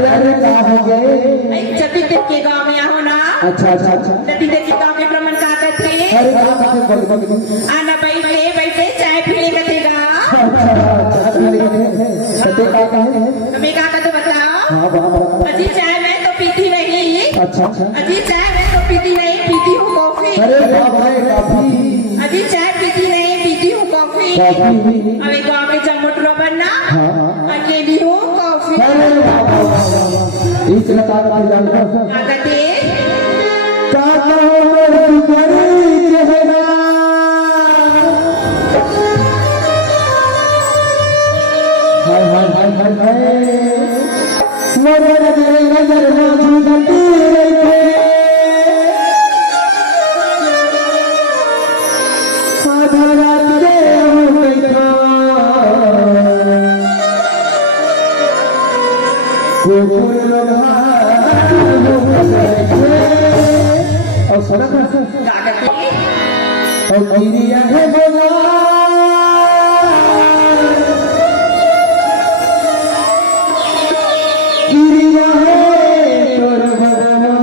अरे अरे कहाँ हो गए? छत्तीस के गांव में हो ना। अच्छा अच्छा अच्छा। छत्तीस के गांव के भ्रमण का थे। अरे कहाँ बोल आना बैठे बैठे चाय पीने का देगा। हमें कहा तो बताओ। अजी चाय मैं तो पीती नहीं। अच्छा अच्छा। अजी चाय मैं तो पीती नहीं, पीती हूँ कॉफी। अरे कॉफी। अजी चाय पीती नहीं, पीती हूँ कॉफी। अरे गाँव के जमुटरो बनना। अकेली हूँ कॉफी। इतना कहते और सड़क और गिरिया है गिरिया है तोर बदन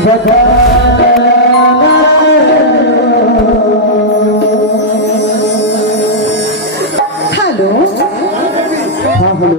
हेलो